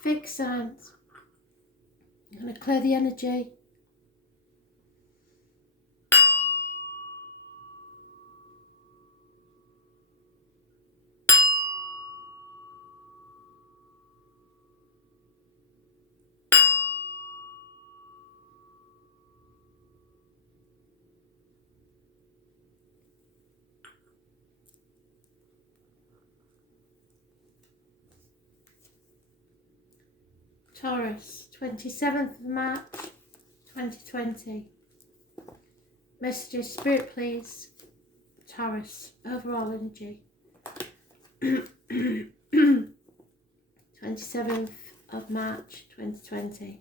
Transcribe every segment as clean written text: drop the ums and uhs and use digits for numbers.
fixed signs. I'm going to clear the energy. Taurus, 27th of March 2020. Messages, Spirit please. Taurus, overall energy. 27th of March 2020.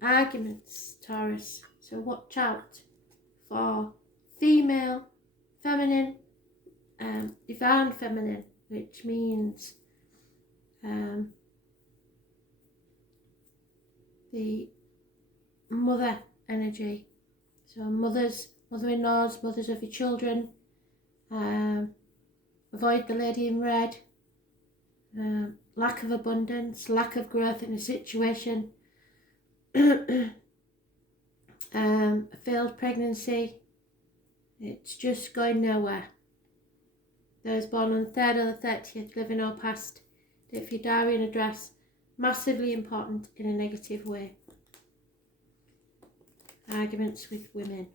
Arguments, Taurus. So watch out for female, feminine, divine feminine, which means the mother energy. So mothers, mother-in-laws, mothers of your children. Avoid the lady in red. Lack of abundance, lack of growth in a situation. A failed pregnancy. It's just going nowhere. Those born on the 3rd or the 30th, living or past, date for your diary and address, massively important in a negative way. Arguments with women.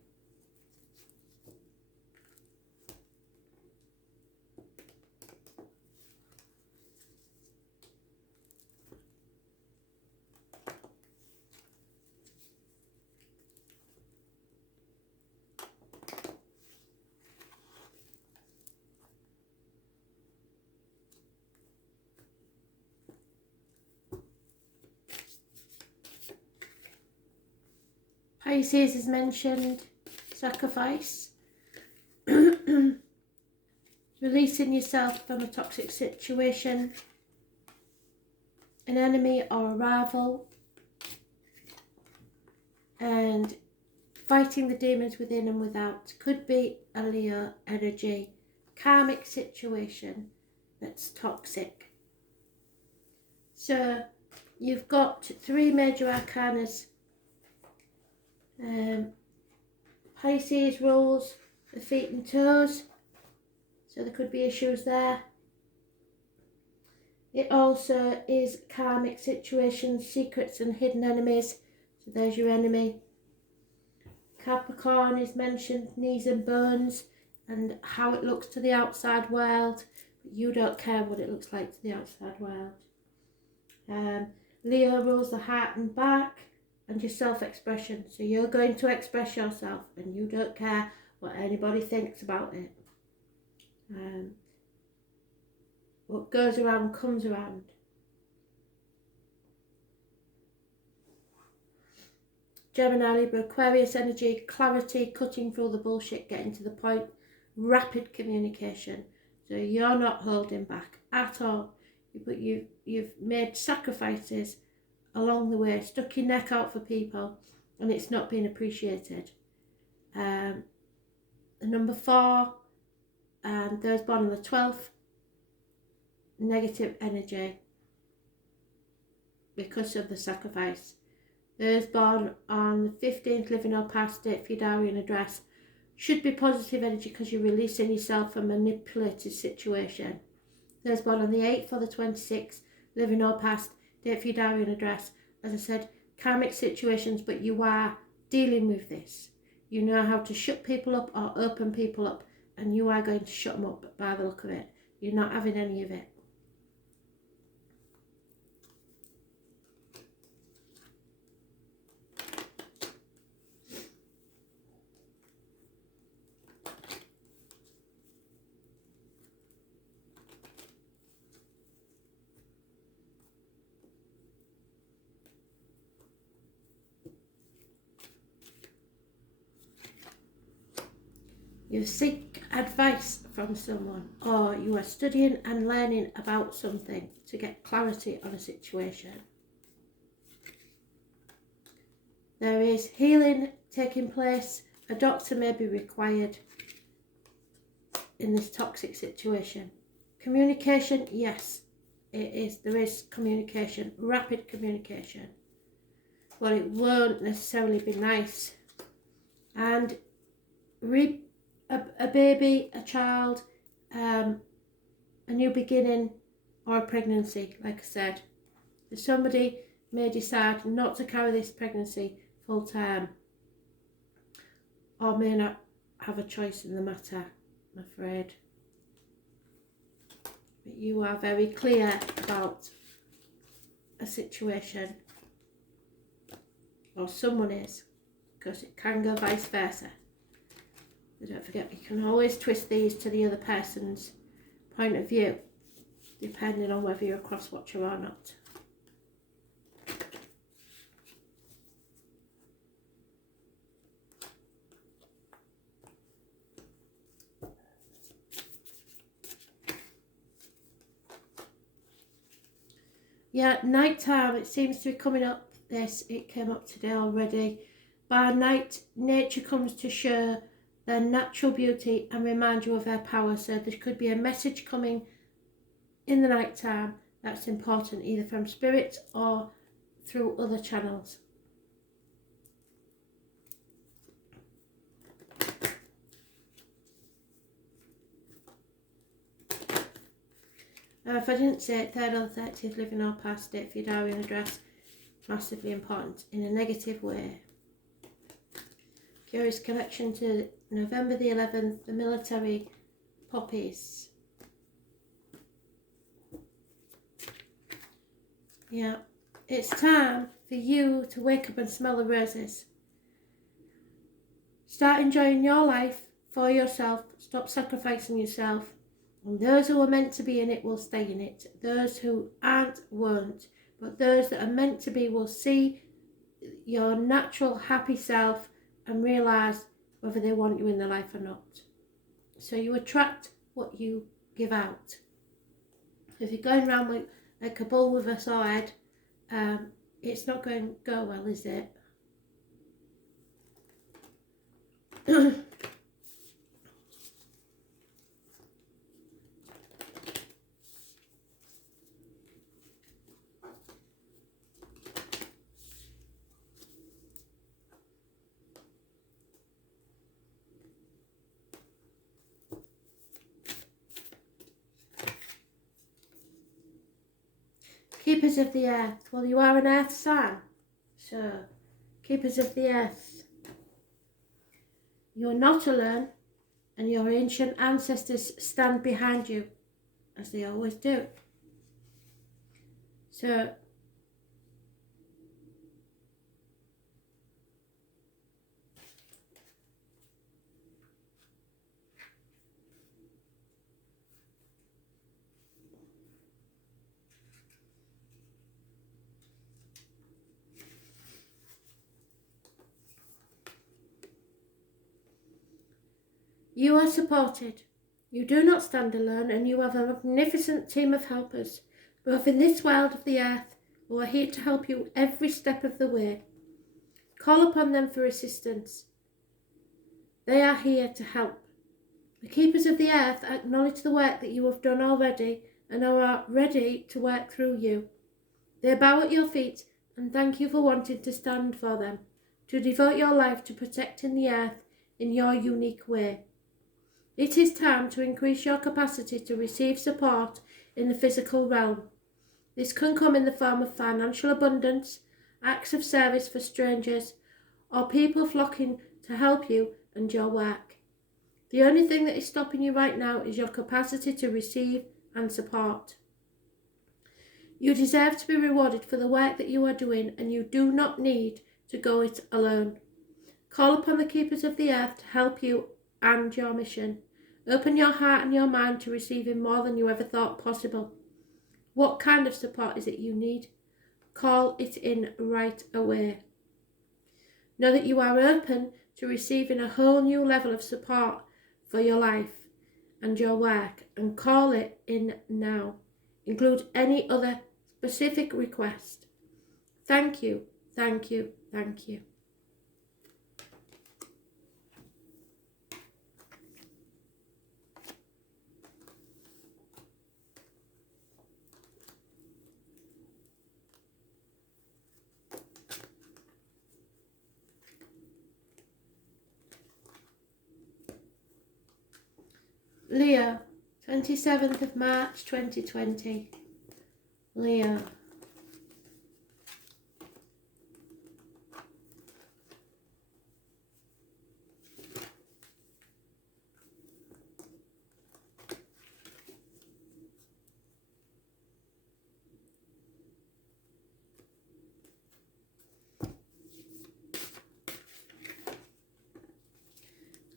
Pisces is mentioned, sacrifice, releasing yourself from a toxic situation, an enemy or a rival, and fighting the demons within and without. Could be a Leo energy, karmic situation that's toxic. So you've got 3 major arcanas. Pisces rules the feet and toes, so there could be issues there. It also is karmic situations, secrets and hidden enemies, so there's your enemy. Capricorn is mentioned, knees and bones, and how it looks to the outside world, but you don't care what it looks like to the outside world. Leo rules the heart and back, and your self-expression. So you're going to express yourself and you don't care what anybody thinks about it. What goes around comes around. Gemini, Libra, Aquarius energy, clarity, cutting through the bullshit, getting to the point, rapid communication. So you're not holding back at all. But you've made sacrifices along the way, stuck your neck out for people, and it's not being appreciated. The number 4, and those born on the 12th, negative energy because of the sacrifice. Those born on the 15th, living or past, date for your diary and address, should be positive energy because you're releasing yourself from a manipulative situation. Those born on the 8th or the 26th, living or past, date for your diary and address. As I said, karmic situations, but you are dealing with this. You know how to shut people up or open people up, and you are going to shut them up by the look of it. You're not having any of it. You seek advice from someone, or you are studying and learning about something to get clarity on a situation. There is healing taking place. A doctor may be required in this toxic situation. Communication, yes, it is. There is communication, rapid communication. But it won't necessarily be nice. And a baby, a child, a new beginning, or a pregnancy, like I said. Somebody may decide not to carry this pregnancy full time, or may not have a choice in the matter, I'm afraid. But you are very clear about a situation, or someone is, because it can go vice versa. But don't forget, you can always twist these to the other person's point of view, depending on whether you're a cross-watcher or not. Yeah, night time, it seems to be coming up. It came up today already. By night, nature comes to show their natural beauty and remind you of their power. So there could be a message coming in the night time that's important, either from spirit or through other channels. If I didn't say it, 3rd or 30th, living or past, date for your diary and address, massively important in a negative way. Curious connection to November the 11th, the military poppies. Yeah, it's time for you to wake up and smell the roses. Start enjoying your life for yourself. Stop sacrificing yourself. And those who are meant to be in it will stay in it. Those who aren't won't. But those that are meant to be will see your natural happy self and realise whether they want you in their life or not. So you attract what you give out. If you're going around with like a bull with a sword, it's not going to go well, is it? Keepers of the earth. Well, you are an earth sign. So, keepers of the earth. You're not alone, and your ancient ancestors stand behind you, as they always do. So, you are supported. You do not stand alone, and you have a magnificent team of helpers, both in this world of the earth, who are here to help you every step of the way. Call upon them for assistance. They are here to help. The keepers of the earth acknowledge the work that you have done already and are ready to work through you. They bow at your feet and thank you for wanting to stand for them, to devote your life to protecting the earth in your unique way. It is time to increase your capacity to receive support in the physical realm. This can come in the form of financial abundance, acts of service for strangers, or people flocking to help you and your work. The only thing that is stopping you right now is your capacity to receive and support. You deserve to be rewarded for the work that you are doing, and you do not need to go it alone. Call upon the keepers of the earth to help you and your mission. Open your heart and your mind to receiving more than you ever thought possible. What kind of support is it you need? Call it in right away. Know that you are open to receiving a whole new level of support for your life and your work, and call it in now. Include any other specific request. Thank you, thank you, thank you. Leo, 27th of March 2020. Leo.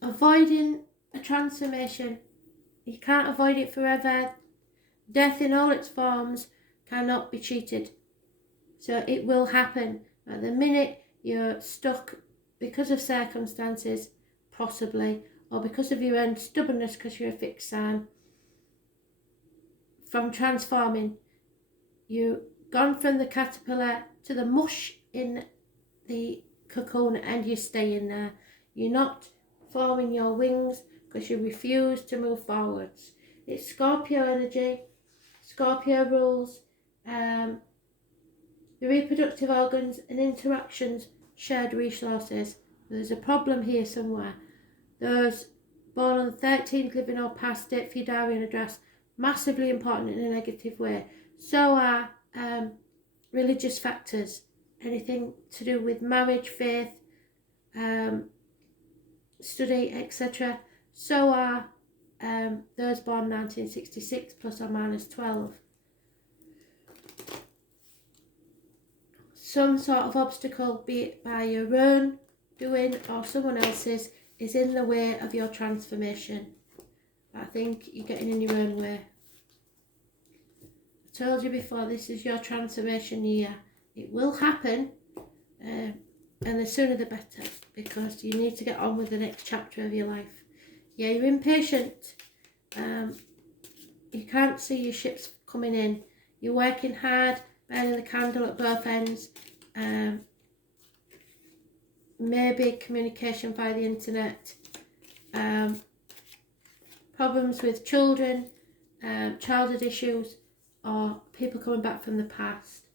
Avoiding a transformation. You can't avoid it forever. Death in all its forms cannot be cheated. So it will happen. At the minute you're stuck because of circumstances, possibly, or because of your own stubbornness because you're a fixed sign, from transforming. You've gone from the caterpillar to the mush in the cocoon and you're staying there. You're not forming your wings because you refuse to move forwards. It's Scorpio energy. Scorpio rules the reproductive organs and interactions, shared resources. There's a problem here somewhere. Those born on the 13th, living or past date for your diary and address, massively important in a negative way. So are religious factors, anything to do with marriage, faith, study, etc. So are those born 1966 plus or minus 12. Some sort of obstacle, be it by your own doing or someone else's, is in the way of your transformation. I think you're getting in your own way. I told you before, this is your transformation year. It will happen, and the sooner the better, because you need to get on with the next chapter of your life. Yeah, you're impatient. You can't see your ships coming in. You're working hard, burning the candle at both ends. Maybe communication via the internet. Problems with children, childhood issues, or people coming back from the past.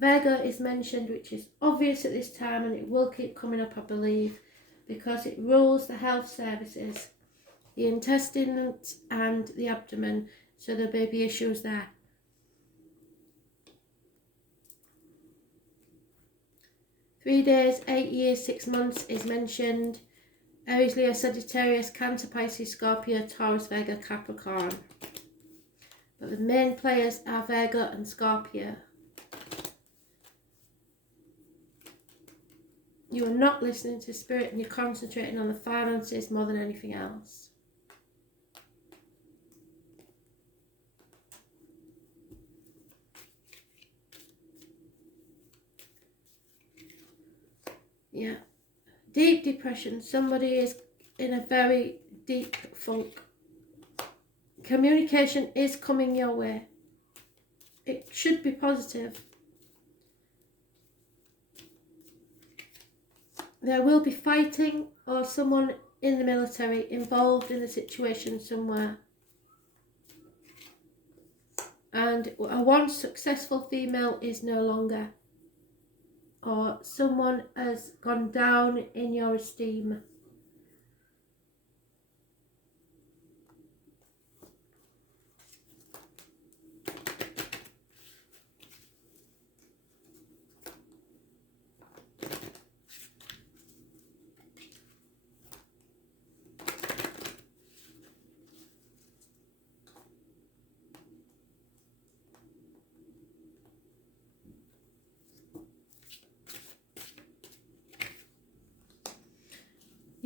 Virgo is mentioned, which is obvious at this time, and it will keep coming up, I believe, because it rules the health services, the intestines and the abdomen, so there may be issues there. Three days, 8 years, 6 months is mentioned. Aries, Leo, Sagittarius, Cancer, Pisces, Scorpio, Taurus, Virgo, Capricorn. But the main players are Virgo and Scorpio. You are not listening to spirit and you're concentrating on the finances more than anything else. Yeah. Deep depression. Somebody is in a very deep funk. Communication is coming your way. It should be positive. There will be fighting or someone in the military involved in the situation somewhere. And a once successful female is no longer. Or someone has gone down in your esteem.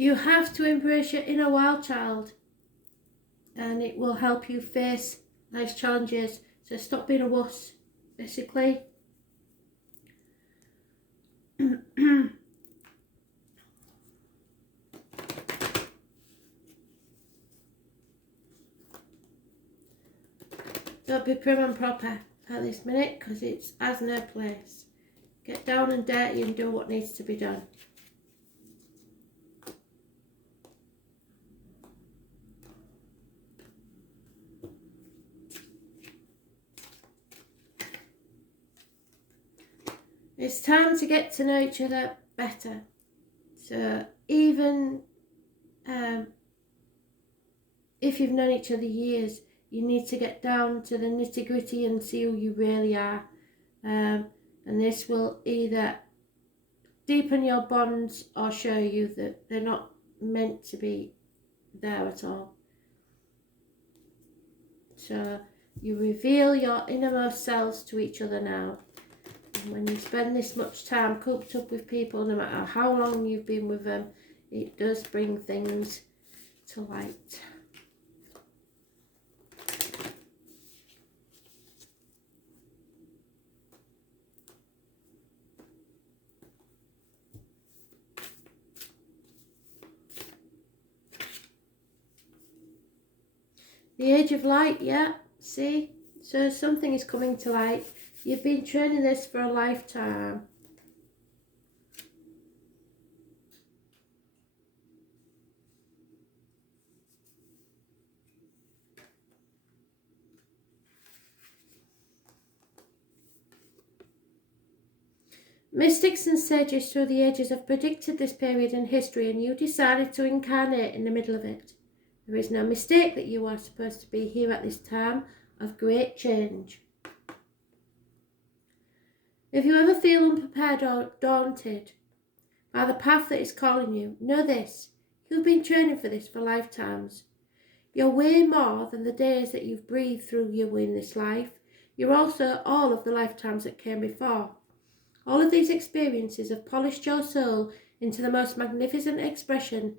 You have to embrace your inner wild child, and it will help you face life's challenges. So stop being a wuss, basically. Don't be prim and proper at this minute, because it has no place. Get down and dirty and do what needs to be done. It's time to get to know each other better. So even if you've known each other years, you need to get down to the nitty-gritty and see who you really are. And this will either deepen your bonds or show you that they're not meant to be there at all. So you reveal your innermost selves to each other now. And when you spend this much time cooped up with people, no matter how long you've been with them, it does bring things to light. The Age of Light, yeah, see? So something is coming to light. You've been training this for a lifetime. Mystics and sages through the ages have predicted this period in history, and you decided to incarnate in the middle of it. There is no mistake that you are supposed to be here at this time of great change. If you ever feel unprepared or daunted by the path that is calling you, know this: you've been training for this for lifetimes. You're way more than the days that you've breathed through you in this life. You're also all of the lifetimes that came before. All of these experiences have polished your soul into the most magnificent expression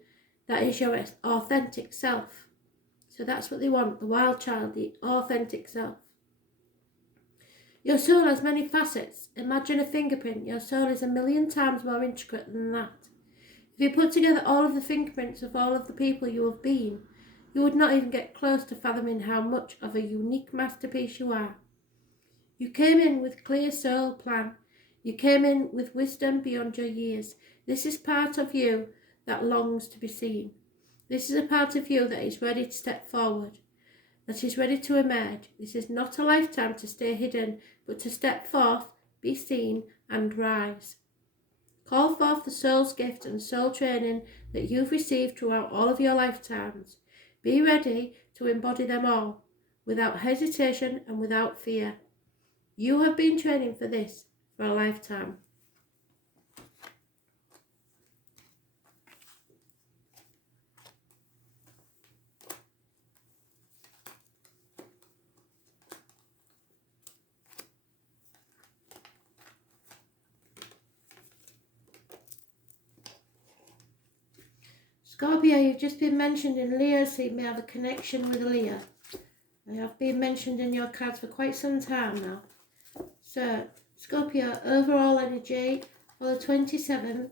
that is your authentic self. So that's what they want, the wild child, the authentic self. Your soul has many facets. Imagine a fingerprint. Your soul is 1,000,000 times more intricate than that. If you put together all of the fingerprints of all of the people you have been, you would not even get close to fathoming how much of a unique masterpiece you are. You came in with clear soul plan. You came in with wisdom beyond your years. This is part of you that longs to be seen. This is a part of you that is ready to step forward, that is ready to emerge. This is not a lifetime to stay hidden, but to step forth, be seen, and rise. Call forth the soul's gift and soul training that you've received throughout all of your lifetimes. Be ready to embody them all, without hesitation and without fear. You have been training for this for a lifetime. Scorpio, you've just been mentioned in Leo, so you may have a connection with Leo. I have been mentioned in your cards for quite some time now. So, Scorpio, overall energy for the 27th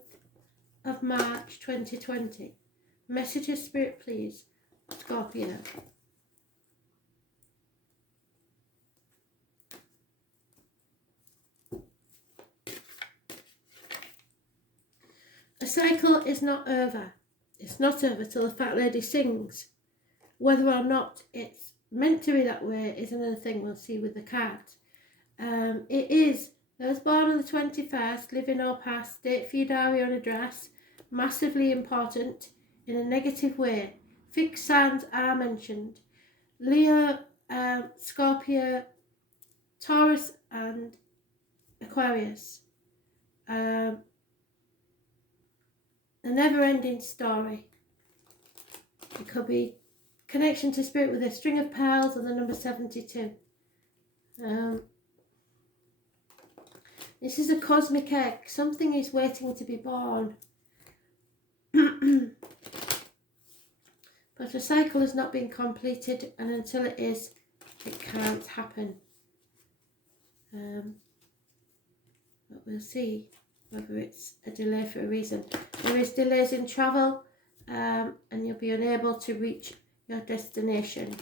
of March 2020. Message of Spirit, please. Scorpio. A cycle is not over. It's not over till the Fat Lady sings. Whether or not it's meant to be that way is another thing we'll see with the cards. It is those born on the 21st, living or past, date for your diary and address, massively important in a negative way. Fixed signs are mentioned. Leo, Scorpio, Taurus and Aquarius. A never-ending story. It could be connection to spirit with a string of pearls and the number 72. This is a cosmic egg. Something is waiting to be born. But a cycle has not been completed, and until it is, it can't happen. But we'll see whether it's a delay for a reason. There is delays in travel, and you'll be unable to reach your destination.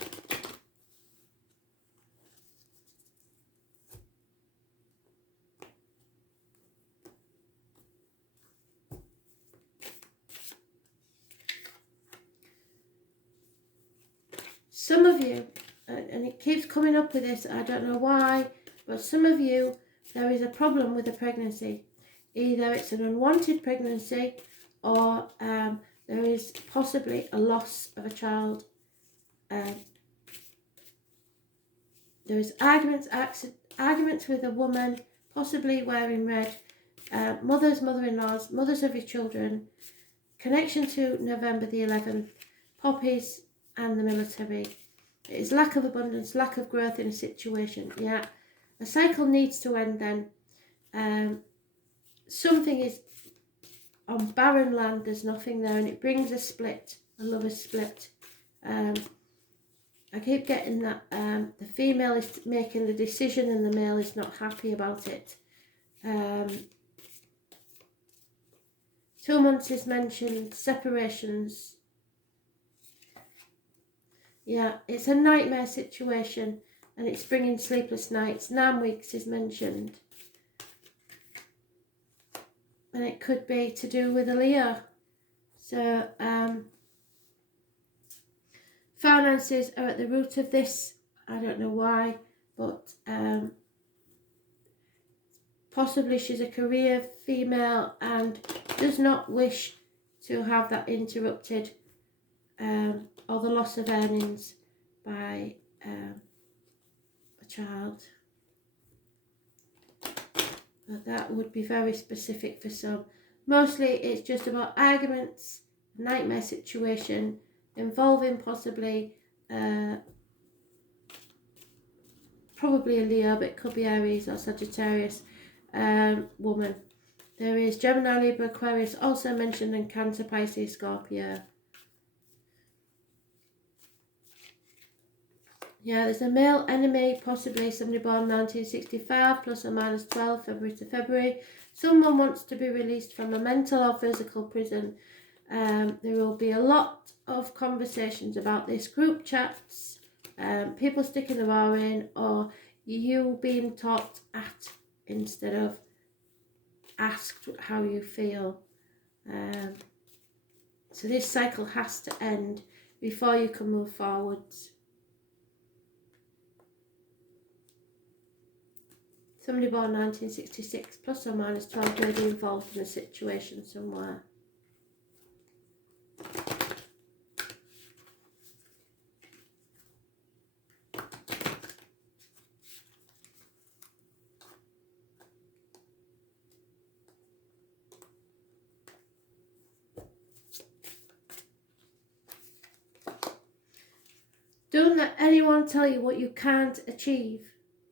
Some of you, and it keeps coming up with this, I don't know why, but some of you, there is a problem with a pregnancy. Either it's an unwanted pregnancy or there is possibly a loss of a child. There is arguments with a woman, possibly wearing red, mothers, mother-in-laws, mothers of your children, connection to November the 11th, poppies and the military. It is lack of abundance, lack of growth in a situation. Yeah, a cycle needs to end then. Something is on barren land, there's nothing there, and it brings a split, a lover's split. I keep getting that the female is making the decision and the male is not happy about it. 2 months is mentioned, separations. Yeah, it's a nightmare situation and it's bringing sleepless nights. 9 weeks is mentioned. And it could be to do with a Leo. So, finances are at the root of this. I don't know why, but possibly she's a career female and does not wish to have that interrupted, or the loss of earnings by a child. But that would be very specific for some. Mostly it's just about arguments, nightmare situation, involving possibly probably a Leo, but it could be Aries or Sagittarius woman. There is Gemini, Libra, Aquarius also mentioned, in Cancer, Pisces, Scorpio. Yeah, there's a male enemy, possibly somebody born 1965, plus or minus 12, February to February. Someone wants to be released from a mental or physical prison. There will be a lot of conversations about this, group chats, people sticking the bar in, or you being taught at instead of asked how you feel. So this cycle has to end before you can move forwards. Somebody born 1966, plus or minus 12, may be involved in a situation somewhere. Don't let anyone tell you what you can't achieve.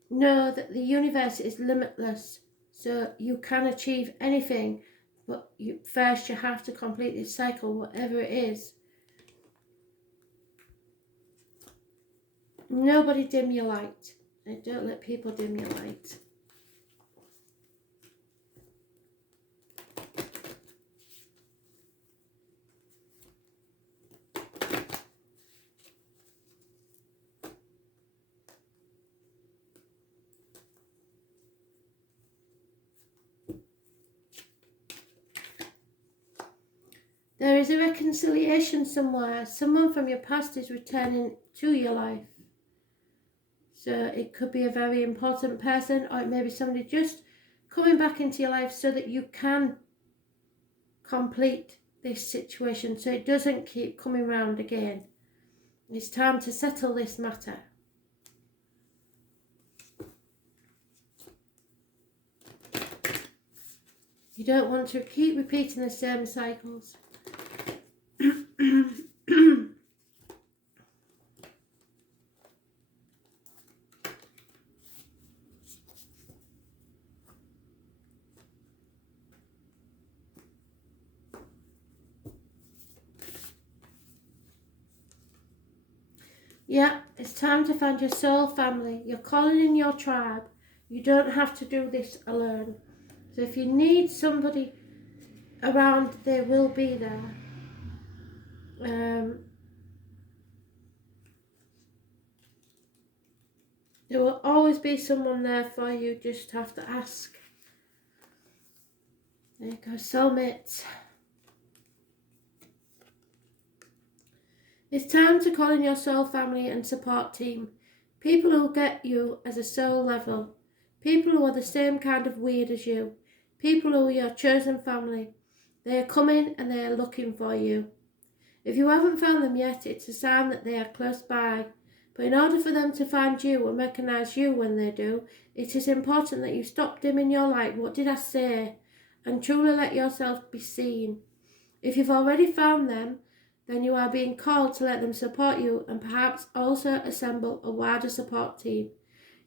Know that the universe is limitless, so you can achieve anything, but first you have to complete this cycle, whatever it is. Nobody dim your light. And don't let people dim your light. There is a reconciliation somewhere. Someone from your past is returning to your life. So it could be a very important person, or it may be somebody just coming back into your life so that you can complete this situation, so it doesn't keep coming round again. It's time to settle this matter. You don't want to keep repeating the same cycles. Yeah, it's time to find your soul family. You're calling in your tribe. You don't have to do this alone. So if you need somebody around, they will be there. There will always be someone there for you, just have to ask. There you go, soulmates. It's time to call in your soul family and support team. People who get you as a soul level. People who are the same kind of weird as you. People who are your chosen family. They are coming and they are looking for you. If you haven't found them yet, it's a sign that they are close by. But in order for them to find you and recognise you when they do, it is important that you stop dimming your light, what did I say, and truly let yourself be seen. If you've already found them, then you are being called to let them support you and perhaps also assemble a wider support team.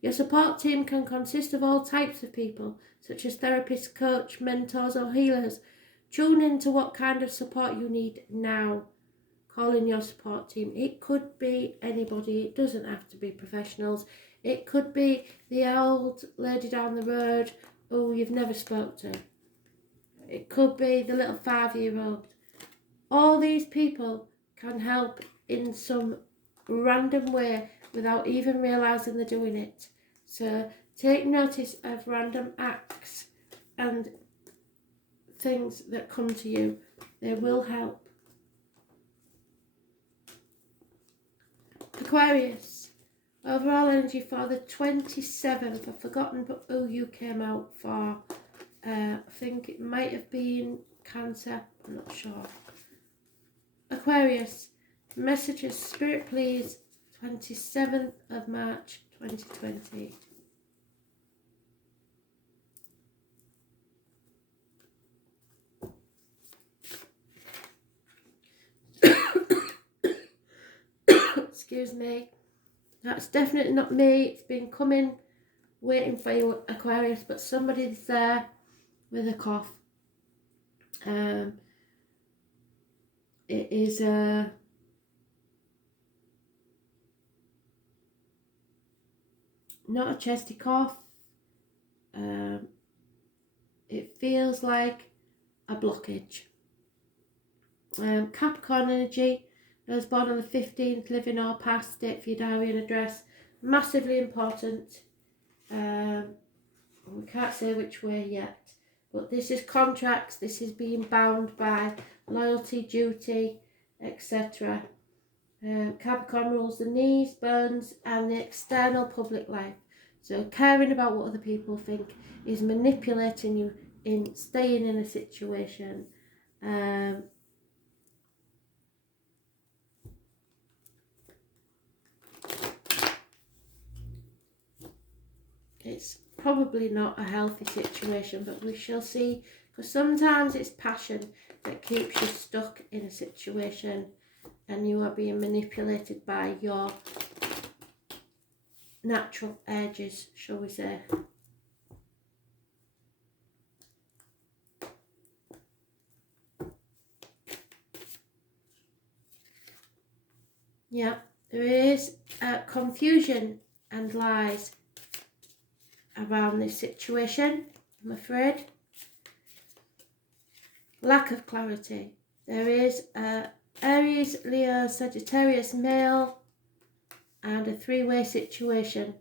Your support team can consist of all types of people, such as therapists, coach, mentors or healers. Tune into what kind of support you need now. Call in your support team. It could be anybody. It doesn't have to be professionals. It could be the old lady down the road who you've never spoke to. It could be the little 5-year-old. All these people can help in some random way without even realising they're doing it. So take notice of random acts and things that come to you. They will help. Aquarius, overall energy for the 27th. I've forgotten who you came out for. I think it might have been Cancer. I'm not sure. Aquarius, messages, Spirit please, 27th of March 2020. Excuse me. That's definitely not me. It's been coming, waiting for you, Aquarius, but somebody's there with a cough. It is not a chesty cough. It feels like a blockage. Capricorn energy. Those born on the 15th, living or past, date for your diary and address. Massively important. We can't say which way yet. But this is contracts. This is being bound by loyalty, duty, etc. Capricorn rules the knees, bones and the external public life. So caring about what other people think is manipulating you in staying in a situation. It's probably not a healthy situation, but we shall see, because sometimes it's passion that keeps you stuck in a situation and you are being manipulated by your natural urges, shall we say. Yeah, there is confusion and lies around this situation, I'm afraid. Lack of clarity. There is Aries, Leo, Sagittarius male and a 3-way situation.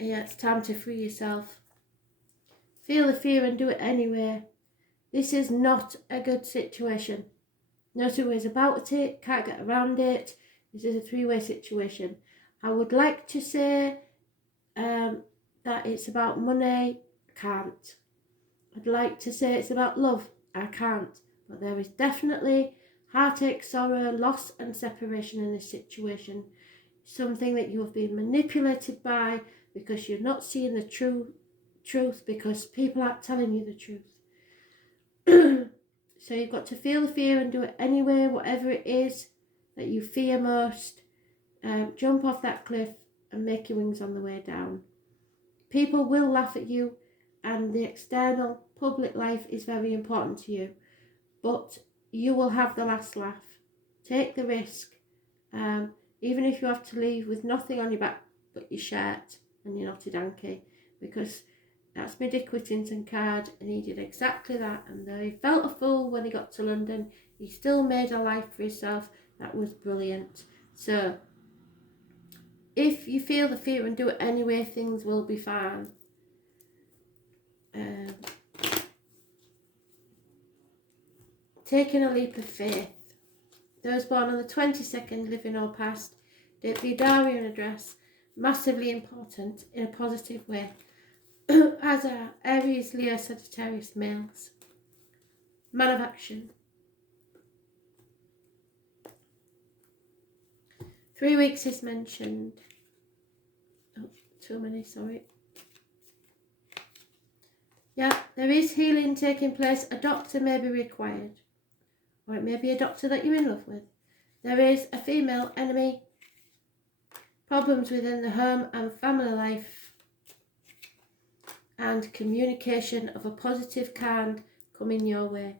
Yeah, it's time to free yourself. Feel the fear and do it anyway. This is not a good situation. No 2 ways about it, can't get around it. This is a 3-way situation. I would like to say that it's about money. Can't. I'd like to say it's about love. I can't. But there is definitely heartache, sorrow, loss and separation in this situation. Something that you have been manipulated by because you're not seeing the truth because people aren't telling you the truth. So you've got to feel the fear and do it anyway, whatever it is that you fear most. Jump off that cliff and make your wings on the way down. People will laugh at you and the external public life is very important to you, but you will have the last laugh. Take the risk, even if you have to leave with nothing on your back but your shirt and your knotted hanky, because that's my Dick Whittington card and he did exactly that. And though he felt a fool when he got to London, he still made a life for himself that was brilliant. So if you feel the fear and do it anyway, things will be fine. Taking a leap of faith. Those born on the 22nd, living or past, date for your diary and address. Massively important in a positive way. As are Aries, Leo, Sagittarius males. Man of action. 3 weeks is mentioned. Oh, too many, sorry. Yeah, there is healing taking place. A doctor may be required. Or it may be a doctor that you're in love with. There is a female enemy. Problems within the home and family life. And communication of a positive kind coming your way.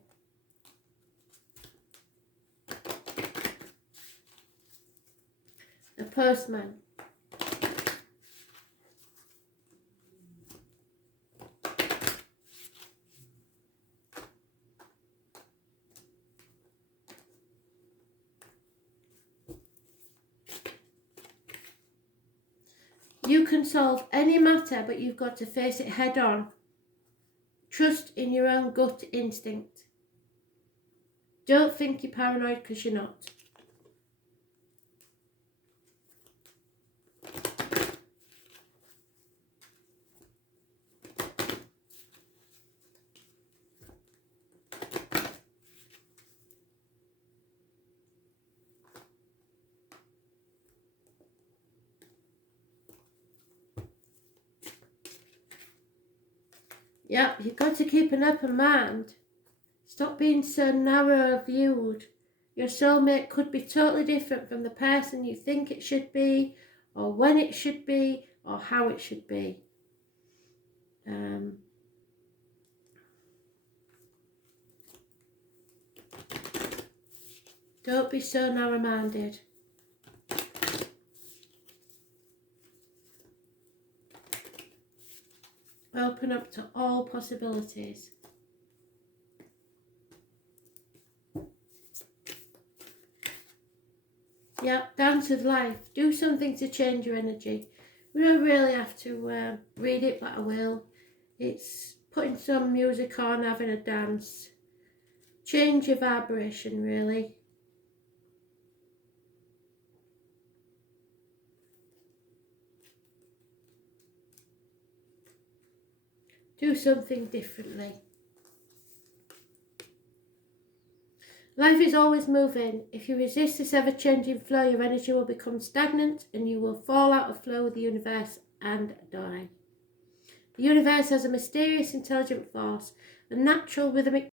The postman. You can solve any matter, but you've got to face it head on. Trust in your own gut instinct. Don't think you're paranoid because you're not. Yep, you've got to keep an open mind. Stop being so narrow-viewed. Your soulmate could be totally different from the person you think it should be, or when it should be, or how it should be. Don't be so narrow-minded. Open up to all possibilities. Yeah, dance with life. Do something to change your energy. We don't really have to read it, but I will. It's putting some music on, having a dance. Change your vibration, really. Do something differently. Life is always moving. If you resist this ever-changing flow, your energy will become stagnant and you will fall out of flow with the universe and die. The universe has a mysterious, intelligent force, a natural rhythmic